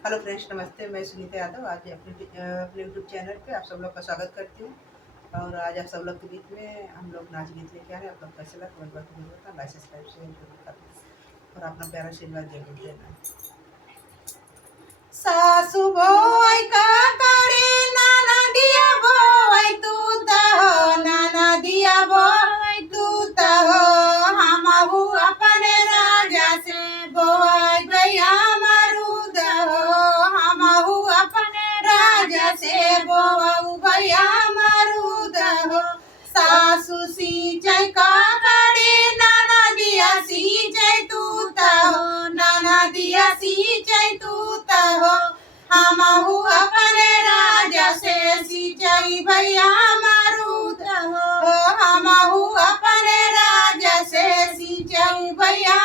Hello friends, नमस्ते। मैं सुनीता यादव आज अपने यूट्यूब चैनल पे आप सब लोग का स्वागत करती हूँ। और आज आप सब लोग के बीच में हम लोग नाच गीत लेके आ रहे हैं। आप लोग कैसे लगा कमेंट बॉक्स में जरूर बताना, लाइक सब्सक्राइब शेयर जरूर करना और अपना प्यारा आशीर्वाद जरूर देना। सासू भोई का करे नाना दिया भोई तू हो, नाना दिया भोई तू हो। हमहू अपने राजा से बोई गया मरूद हो, हमहू अपने राजा से बोऊ गया मरूद हो। सासू सिंचाई का करे नाना दिया सिंचाई तू हो, नाना दिया सिंचाई तू हो। हमहू अपने राजा से सिंचाई भैया मरूद हो, हमहू अपने राजा से सिंचाई भैया